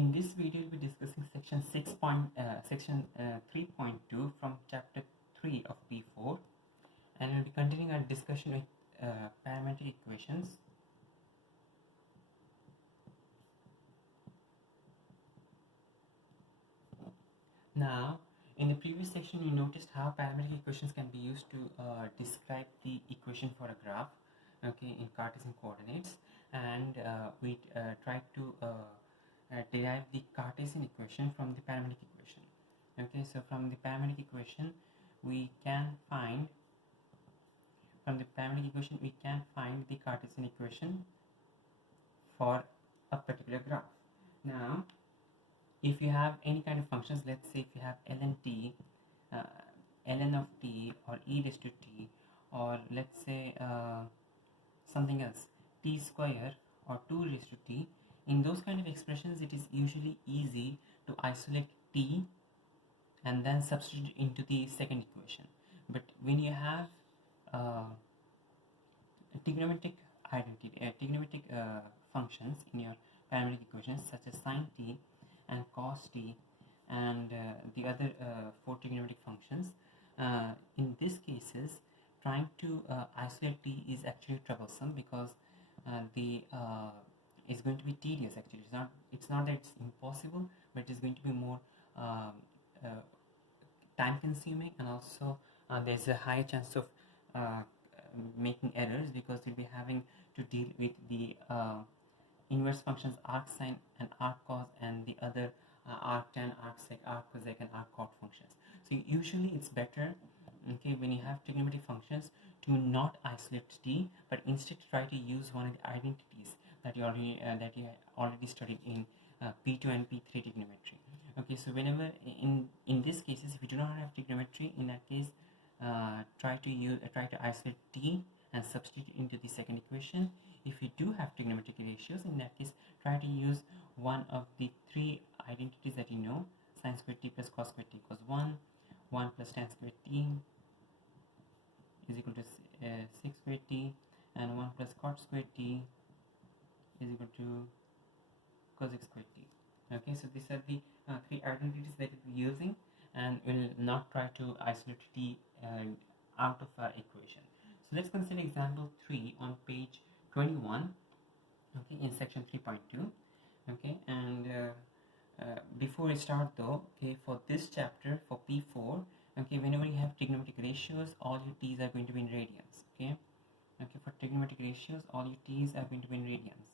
In this video, we'll be discussing section 3.2 from chapter 3 of P4, and we'll be continuing our discussion with parametric equations. Now, in the previous section, you noticed how parametric equations can be used to describe the equation for a graph, okay, in Cartesian coordinates, and we tried to derive the Cartesian equation from the parametric equation. Okay, so from the parametric equation we can find the Cartesian equation for a particular graph. Now, if you have any kind of functions, let's say if you have ln t, ln of t, or e raised to t, or let's say something else, t square or 2 raised to t, in those kind of expressions it is usually easy to isolate t and then substitute into the second equation. But when you have trigonometric functions in your parametric equations, such as sine t and cos t and the other 4 trigonometric functions, in these cases trying to isolate t is actually troublesome, because it's going to be tedious. Actually, it's not that it's impossible, but it's going to be more time consuming, and also there's a higher chance of making errors, because we'll be having to deal with the inverse functions arcsine and arccos, and the other arctan, arcsec, arccosec, and arccot functions. So usually it's better, okay, when you have trigonometric functions, to not isolate t, but instead try to use one of the identities that you already studied in P2 and P3 trigonometry. Okay, so whenever in these cases, if you do not have trigonometry, in that case try to isolate t and substitute into the second equation. If you do have trigonometric ratios, in that case try to use one of the 3 identities that you know: sine squared t plus cos squared t equals 1, 1 plus tan squared t is equal to 6 squared t, and 1 plus cot squared t is equal to cosec squared t. Okay, so these are the 3 identities that we'll be using, and we'll not try to isolate t out of our equation. So let's consider example 3 on page 21, okay, in section 3.2. okay, and before we start though, okay, for this chapter, for P4, okay, whenever you have trigonometric ratios, all your t's are going to be in radians. Okay, for trigonometric ratios, all your t's are going to be in radians,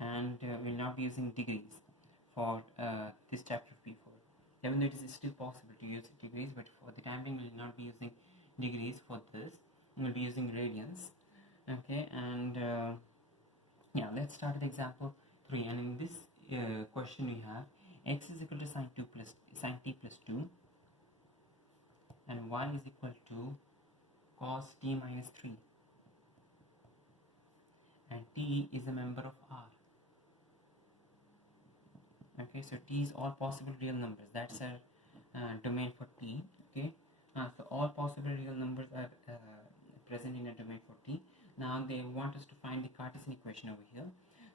and we'll not be using degrees for this chapter of P4. Even though it is still possible to use degrees, but for the time being we will not be using degrees for this. We will be using radians. Okay, and yeah, let's start with example 3. And in this question we have x is equal to sine t plus 2, and y is equal to cos t minus 3, and t is a member of R. Okay, so t is all possible real numbers. That's our domain for t. Okay, so all possible real numbers are present in a domain for t. Now they want us to find the Cartesian equation over here.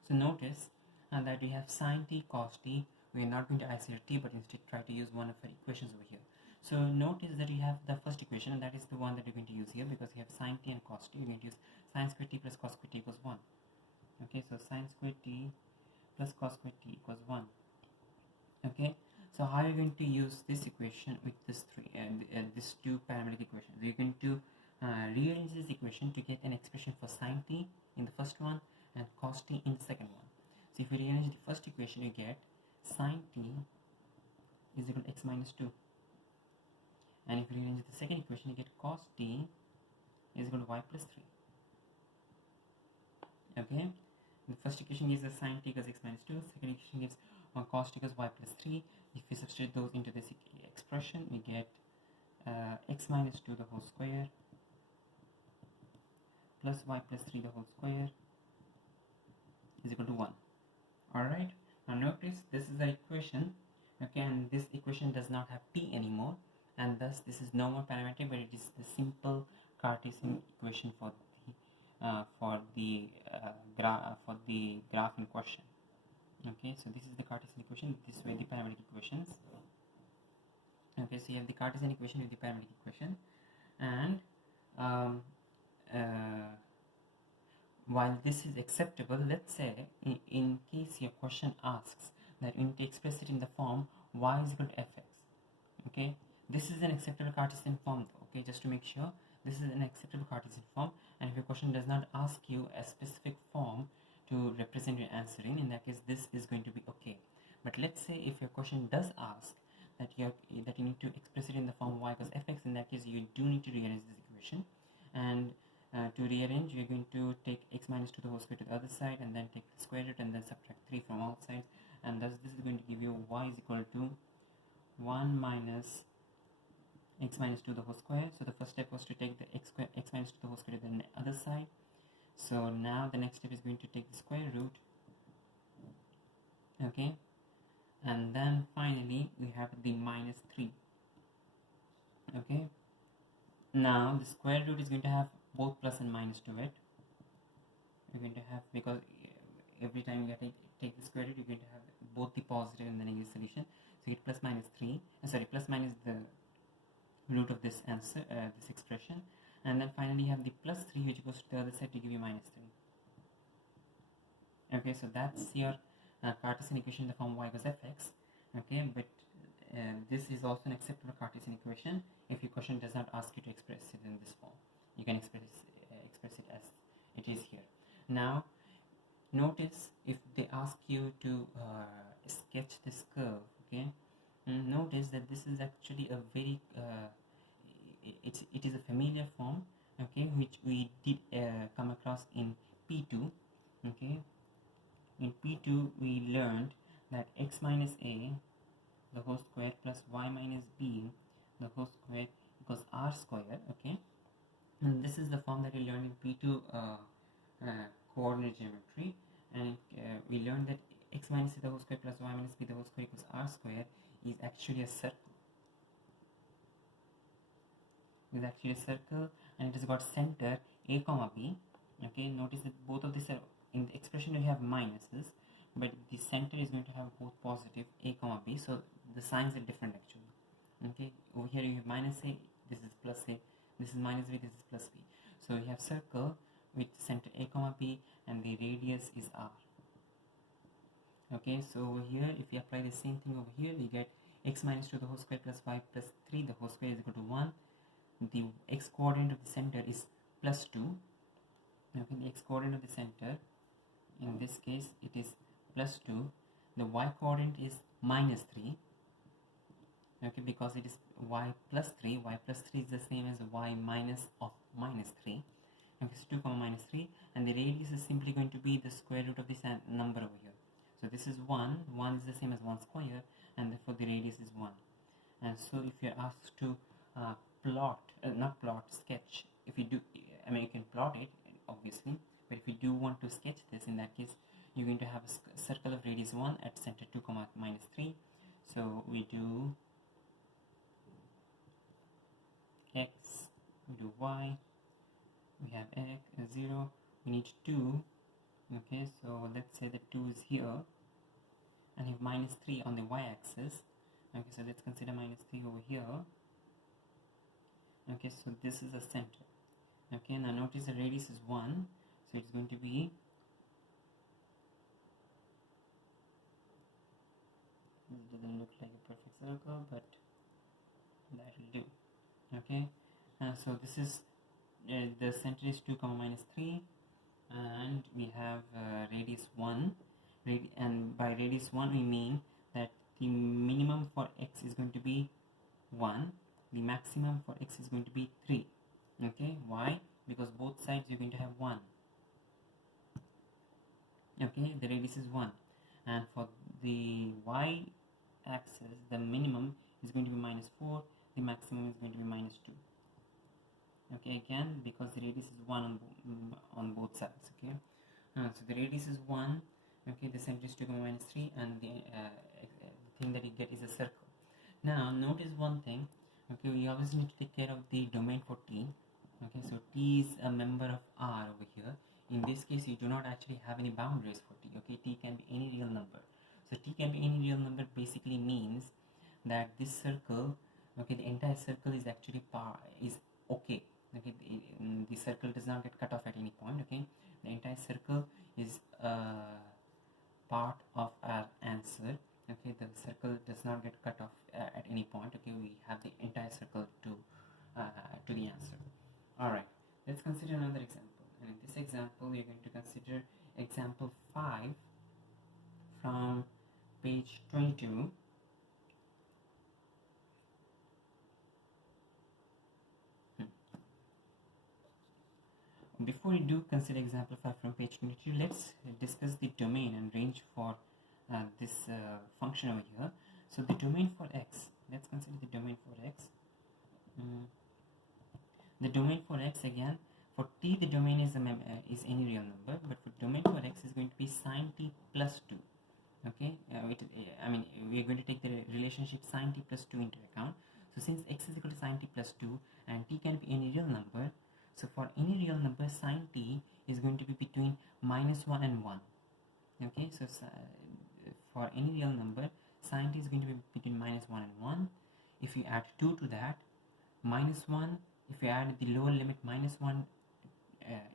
So notice that we have sine t, cos t. We are not going to isolate t, but instead try to use one of our equations over here. So notice that we have the first equation, and that is the one that we're going to use here, because we have sine t and cos t. We're going to use sine squared t plus cos squared t equals 1. Okay, so sine squared t plus cos squared t equals 1. Okay, so how are you going to use this equation with this these 2 parametric equations? You're going to rearrange this equation to get an expression for sine t in the first one and cos t in the second one. So if you rearrange the first equation, you get sine t is equal to x minus 2, and if you rearrange the second equation, you get cos t is equal to y plus 3. Okay, the first equation gives us sine t equals x minus 2, second equation gives cos t equals y plus 3. If you substitute those into this expression, you get x minus 2 the whole square plus y plus 3 the whole square is equal to 1. Alright, now notice this is the equation, okay, and this equation does not have t anymore, and thus this is no more parametric, but it is the simple Cartesian equation for the graph in question. Okay, so this is the Cartesian equation, this way the parametric equations. Okay, so you have the Cartesian equation with the parametric equation, and um, uh, while this is acceptable, let's say in case your question asks that you need to express it in the form y is equal to fx. Okay, this is an acceptable Cartesian form though. Okay, just to make sure, this is an acceptable Cartesian form, and if your question does not ask you a specific form to represent your answer in that case this is going to be okay. But let's say if your question does ask that you need to express it in the form y equals fx, in that case you do need to rearrange this equation, and to rearrange, you're going to take x minus 2 the whole square to the other side, and then take the square root and then subtract 3 from all sides, and thus this is going to give you y is equal to 1 minus x minus 2 the whole square. So the first step was to take the x minus 2 the whole square to the other side. So now the next step is going to take the square root. Okay, and then finally we have the minus 3. Okay, now the square root is going to have both plus and minus to it. You're going to have, because every time you take the square root, you're going to have both the positive and the negative solution. So you get plus minus 3, plus minus the root of this answer, this expression, and then finally you have the plus 3 which goes to the other side to give you minus 3. Okay, so that's your Cartesian equation in the form y equals fx. Okay, but this is also an acceptable Cartesian equation if your question does not ask you to express it in this form. You can express it as it is here. Now notice if they ask you to sketch this curve, okay, notice that this is actually a very it is a familiar form, okay, which we did come across in P2. Okay, in P2 we learned that x minus a the whole square plus y minus b the whole square equals r square. Okay, and this is the form that we learned in P2 coordinate geometry, and we learned that x minus a the whole square plus y minus b the whole square equals r square is actually a circle. Is actually a circle, and it has got center a comma b. Okay, notice that both of these are in the expression. You have minuses, but the center is going to have both positive a comma b, so the signs are different actually. Okay, over here you have minus a, this is plus a, this is minus b, this is plus b. So you have circle with center a comma b, and the radius is r. Okay, so over here if you apply the same thing over here, you get x minus 2 the whole square plus y plus 3 the whole square is equal to 1. The x coordinate of the center is plus 2. Okay, the x coordinate of the center, in this case it is plus 2. The y coordinate is minus 3. Okay, because it is y plus 3. Y plus 3 is the same as y minus of minus 3. Okay, so 2 comma minus 3, and the radius is simply going to be the square root of this number over here. So this is 1. 1 is the same as 1 square, and therefore the radius is 1. And so if you're asked to sketch, if you do, I mean you can plot it obviously, but if you do want to sketch this, in that case you're going to have a circle of radius 1 at center 2 comma minus 3. So we do x, we do y, we have x 0, we need 2. Okay, so let's say that 2 is here, and you have minus 3 on the y-axis. Okay, so let's consider minus 3 over here. Okay, so this is the center. Okay, now notice the radius is 1, so it's going to be, this doesn't look like a perfect circle, but that will do. Okay, so this is the center is 2 comma minus 3, and we have radius 1, and by radius 1 we mean that the minimum for x is going to be 1, the maximum for x is going to be 3. Okay, why? Because both sides you're going to have 1. Okay, the radius is 1, and for the y axis the minimum is going to be minus 4, the maximum is going to be minus 2. Okay, again because the radius is 1 on both sides. Okay, so the radius is 1. Okay, the center is 2 minus 3, and the thing that you get is a circle. Now notice one thing. Okay, we always need to take care of the domain for t. Okay, so t is a member of R over here. In this case you do not actually have any boundaries for t. Okay, t can be any real number. So t can be any real number basically means that this circle, okay, the entire circle is actually okay. Okay, the circle does not get cut off at any point. Okay, the entire circle is part of our answer. Okay, the circle does not get cut off at any point. Okay, we have the entire circle to the answer. All right, let's consider another example. And in this example, we are going to consider example 5 from page 22. Before we do consider example 5 from page 22, let's discuss the domain and range for this function over here. So the domain for x, let's consider the domain for x. The domain for x, again, for t the domain is any real number, but for domain for x is going to be sine t plus 2. Okay, I mean, we are going to take the relationship sine t plus 2 into account. So since x is equal to sine t plus 2 and t can be any real number, so for any real number sine t is going to be between -1 and 1. Okay, so for any real number sine t is going to be between -1 and 1. If you add 2 to that, -1, if you add the lower limit -1,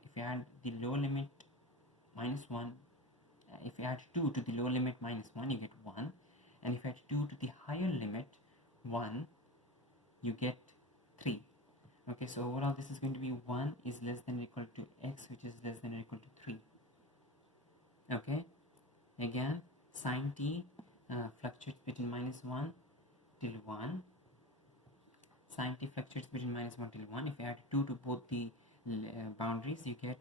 if you add the lower limit -1, if you add 2 to the lower limit -1, you get 1, and if you add 2 to the higher limit 1, you get 3. Okay, so overall this is going to be 1 is less than or equal to x, which is less than or equal to 3. Okay, again sine t fluctuates between -1 till 1. Sine t fluctuates between -1 till 1. If you add 2 to both the boundaries, you get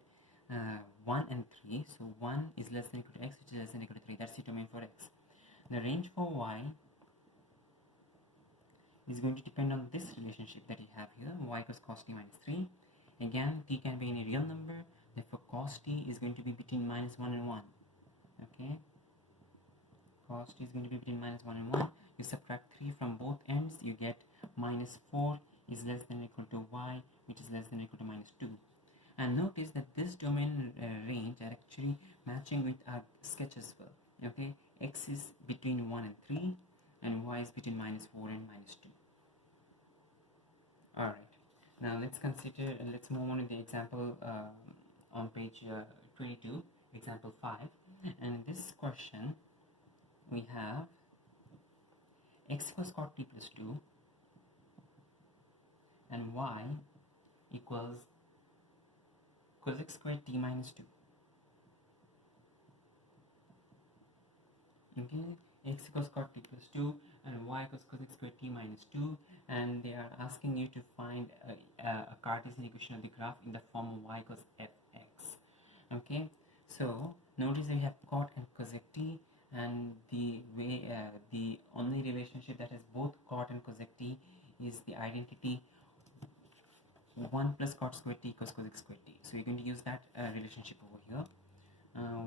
1 and 3. So 1 is less than or equal to x, which is less than or equal to 3. That's the domain for x. The range for y is going to depend on this relationship that you have here, y equals cos t minus 3. Again, t can be any real number, therefore cos t is going to be between -1 and 1. Okay, cos t is going to be between -1 and 1. You subtract 3 from both ends, you get -4 is less than or equal to y, which is less than or equal to -2. And notice that this domain range are actually matching with our sketch as well. Okay, x is between 1 and 3 and y is between -4 and -2. Alright, now let's consider, let's move on to the example on page 22, example 5. And in this question we have x equals cot t plus 2 and y equals cosec squared t minus 2. Okay, x equals cot t plus 2 and y equals cosec squared t minus 2, and they are asking you to find a Cartesian equation of the graph in the form of y equals fx. Okay, so notice that we have cot and cosec t, and the way the only relationship that has both cot and cosec t is the identity 1 plus cot squared t equals cosec squared t. So you're going to use that relationship over here.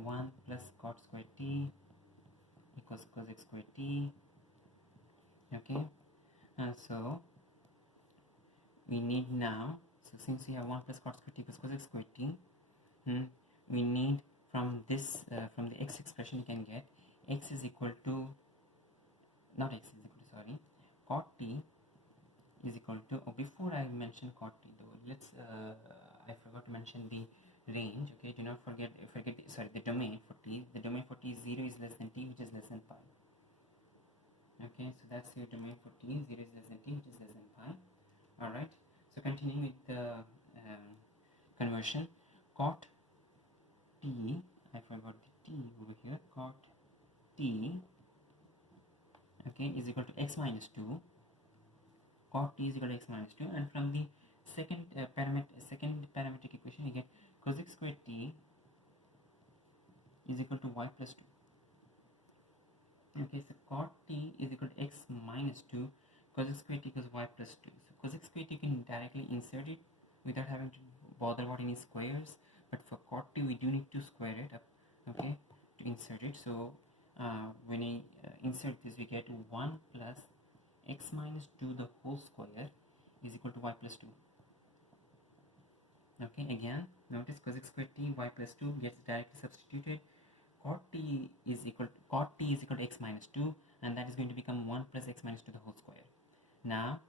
1 plus cot squared t equals cosec squared t. Okay, so we need now, so since we have 1 plus cot squared t equals cosec squared t, we need from this from the x expression you can get x is equal to, not x is equal to, sorry, cot t is equal to, before I mention cot t though, let's I forgot to mention the range. Okay, do not forget the domain for t. The domain for t is 0 is less than t, which is less than pi. Okay, so that's your domain for t, 0 is less than t, which is less than pi. Alright, so continuing with the conversion, cot t, I forgot the t over here, cot t, okay, is equal to x minus 2. Cot t is equal to x minus 2, and from the second parametric equation you get cosec squared t is equal to y plus 2. Okay, so cot t is equal to x minus 2, cosec squared t equals y plus 2. So cosec squared you can directly insert it without having to bother about any squares, but for cot t we do need to square it up, okay, to insert it. So when I insert this, we get 1 plus x minus 2 the whole square is equal to y plus 2. Okay, again notice cosec squared t y plus 2 gets directly substituted, cot t is equal to x minus 2, and that is going to become 1 plus x minus 2 the whole square. Now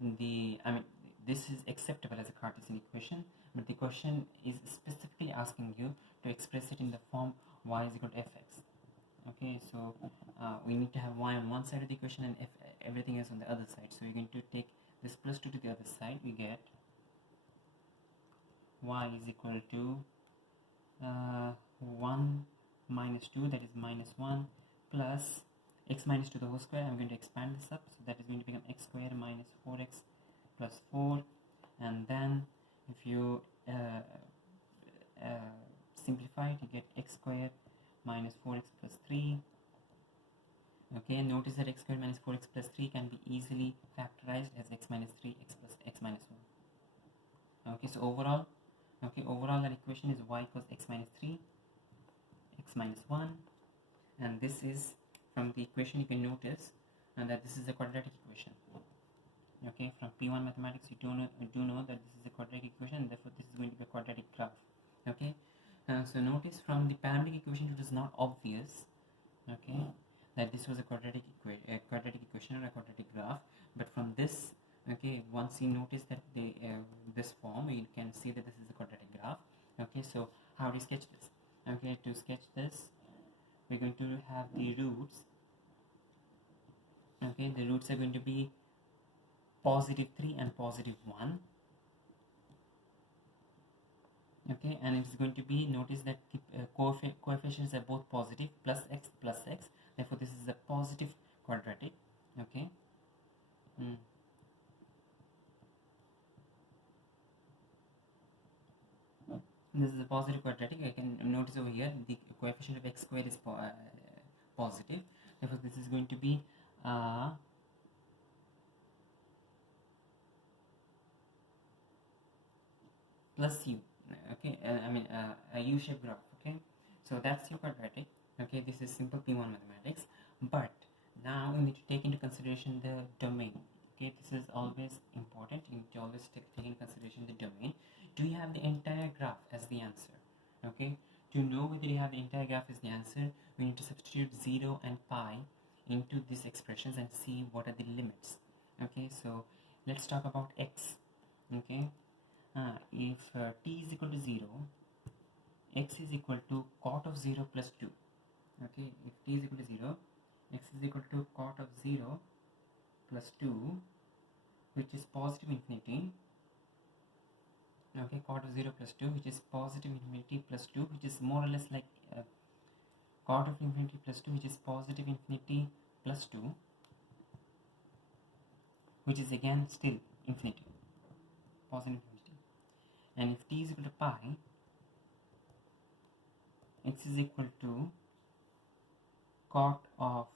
this is acceptable as a Cartesian equation, but the question is specifically asking you to express it in the form y is equal to fx. Okay, so we need to have y on one side of the equation and everything else on the other side. So we're going to take this plus 2 to the other side. We get y is equal to 1 minus 2, that is minus 1, plus x minus 2 the whole square. I'm going to expand this up, so that is going to become x square minus 4x plus 4, and then if you simplify it, you get x square minus 4x plus 3. Okay, notice that x square minus 4x plus 3 can be easily factorized as x minus 3, x plus x minus 1. Okay, so overall that equation is y equals x minus 3, x minus 1, and this is, from the equation you can notice that this is a quadratic equation. Okay, from P1 mathematics you do know that this is a quadratic equation, and therefore this is going to be a quadratic graph. Okay, so notice from the Paramedic equation it was not obvious, okay, that this was a quadratic equation or a quadratic graph, but from this, okay, once you notice that this form, you can see that this is a quadratic graph. Okay, so how do you sketch this? Okay, to sketch this, we're going to have the roots. Okay, the roots are going to be positive 3 and positive 1. Okay, and it's going to be, notice that the coefficients are both positive, plus x, therefore this is a positive quadratic. Okay, this is a positive quadratic. I can notice over here the coefficient of x squared is positive, therefore this is going to be plus u. Okay, a u-shaped graph. Okay, so that's your quadratic. Okay, this is simple P1 mathematics, but now we need to take into consideration the domain. Okay, this is always important. You need to always take into consideration the domain. Do you have the entire graph as the answer? Okay, to know whether you have the entire graph as the answer, we need to substitute 0 and pi into these expressions and see what are the limits. Okay, so let's talk about x. Okay, if t is equal to 0, x is equal to cot of 0 plus 2. Okay, if t is equal to 0, x is equal to cot of 0 plus 2, which is positive infinity. Okay, cot of 0 plus 2, which is positive infinity plus 2, which is more or less like cot of infinity plus 2, which is positive infinity plus 2, which is again still infinity, positive infinity. And if t is equal to pi, x is equal to cot of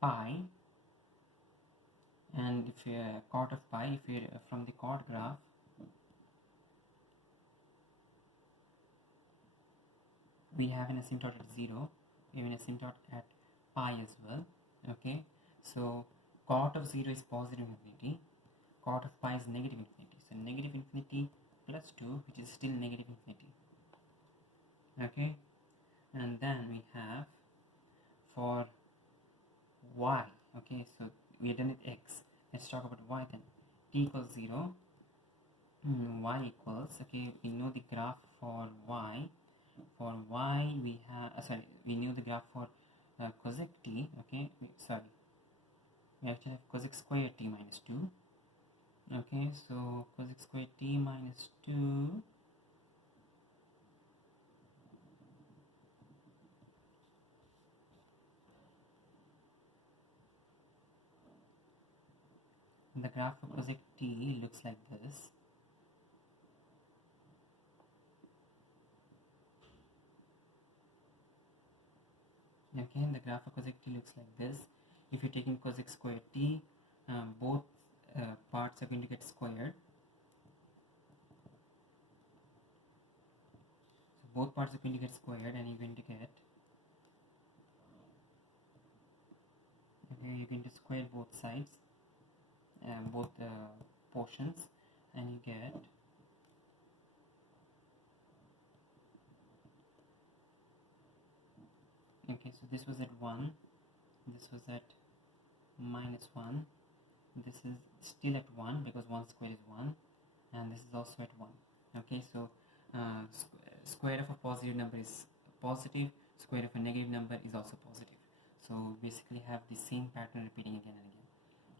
pi, and if cot of pi, if you from the cot graph, we have an asymptote at 0, we have an asymptote at pi as well. Okay, so cot of 0 is positive infinity, cot of pi is negative infinity, so negative infinity plus 2, which is still negative infinity. Okay, and then we have for y. Okay, so we are done with x. Let's talk about y then. T equals 0, y equals, okay, we know the graph for y. For y we have, we knew the graph for cosec t. Okay, we actually have cosec square t minus 2. Okay, so cosec square t minus 2 the graph for cosec t looks like this. Okay, the graph for cosec t looks like this. If you're taking cosec square t, both parts are going to get squared. So both parts are going to get squared, and you're going to get, okay, you're going to square both sides, both portions, and you get Okay, so this was at 1, this was at -1, this is still at 1 because 1 square is 1, and this is also at 1. Okay, so square of a positive number is positive, square of a negative number is also positive. So basically have the same pattern repeating again and again.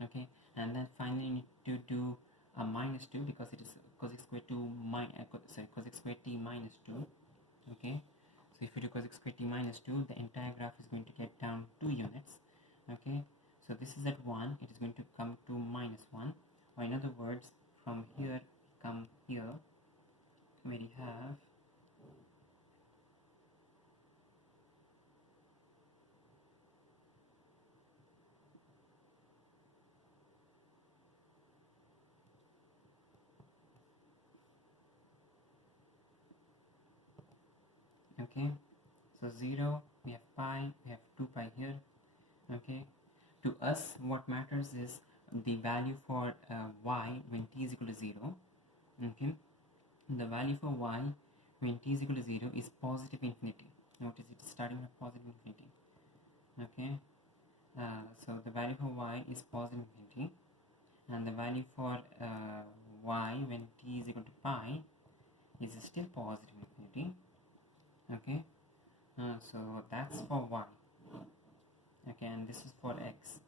Okay, and then finally you need to do a -2 because it is cosec square cosec square t minus 2. Okay, so if you do cosec square t minus 2, the entire graph is going to get down 2 units. Okay, so this is at 1, it is going to come to -1, or in other words, from here come here, where you have okay, so 0, we have pi, we have 2 pi here. Okay, to us what matters is the value for y when t is equal to 0. Okay, the value for y when t is equal to 0 is positive infinity. Notice it is starting with positive infinity. Okay, so the value for y is positive infinity, and the value for y when t is equal to pi is still positive infinity. Okay, so that's for y. Okay, and this is for x.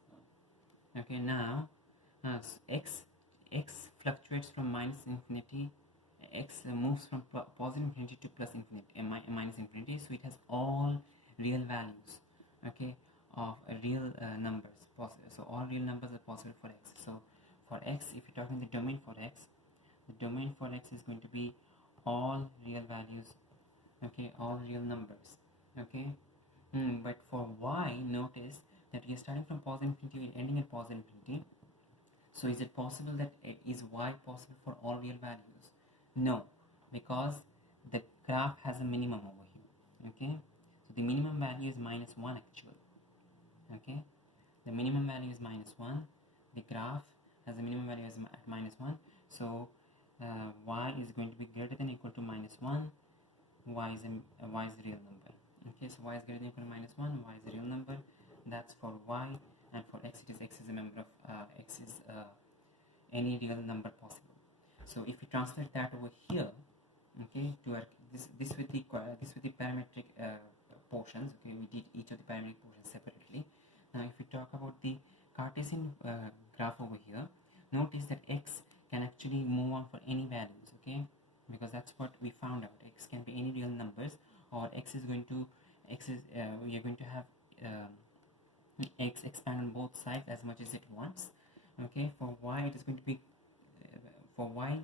Okay, now x fluctuates from minus infinity. X moves from positive infinity to plus infinity and minus infinity, so it has all real values, okay, of real numbers possible. So all real numbers are possible for x. So for x, if you're talking the domain for x, the domain for x is going to be all real values, okay, all real numbers. Okay, but for y, notice that we are starting from positive infinity and ending at positive infinity. So is it possible that is y possible for all real values? No, because the graph has a minimum over here. Okay, so the minimum value is -1 actually. Okay, the minimum value is -1. The graph has a minimum value as at -1. So y is going to be greater than or equal to -1. Y is a real number. Okay, so y is greater than or equal to -1. Y is a real number. That's for y, and for x it is x is a member of x is any real number possible. So if we translate that over here, okay, to our this with the parametric portions. Okay, we did each of the parametric portions separately. Now if we talk about the Cartesian graph over here, notice that x can actually move on for any values. Okay, because that's what we found out. X can be any real numbers, or we are going to have x expand on both sides as much as it wants. Okay, for y it is going to be for y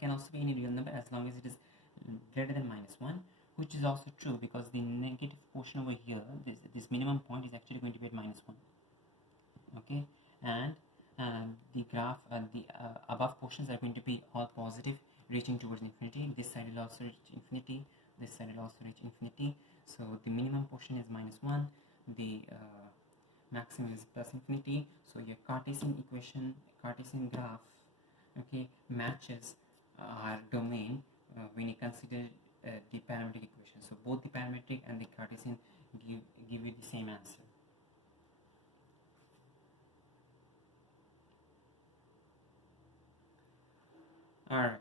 can also be any real number as long as it is greater than -1, which is also true because the negative portion over here, this minimum point, is actually going to be at -1. Okay, and the graph the above portions are going to be all positive, reaching towards infinity. This side will also reach infinity, this side will also reach infinity. So the minimum portion is -1, the maximum is plus infinity. So your Cartesian graph, okay, matches our domain when you consider the parametric equation. So both the parametric and the Cartesian give you the same answer. Alright.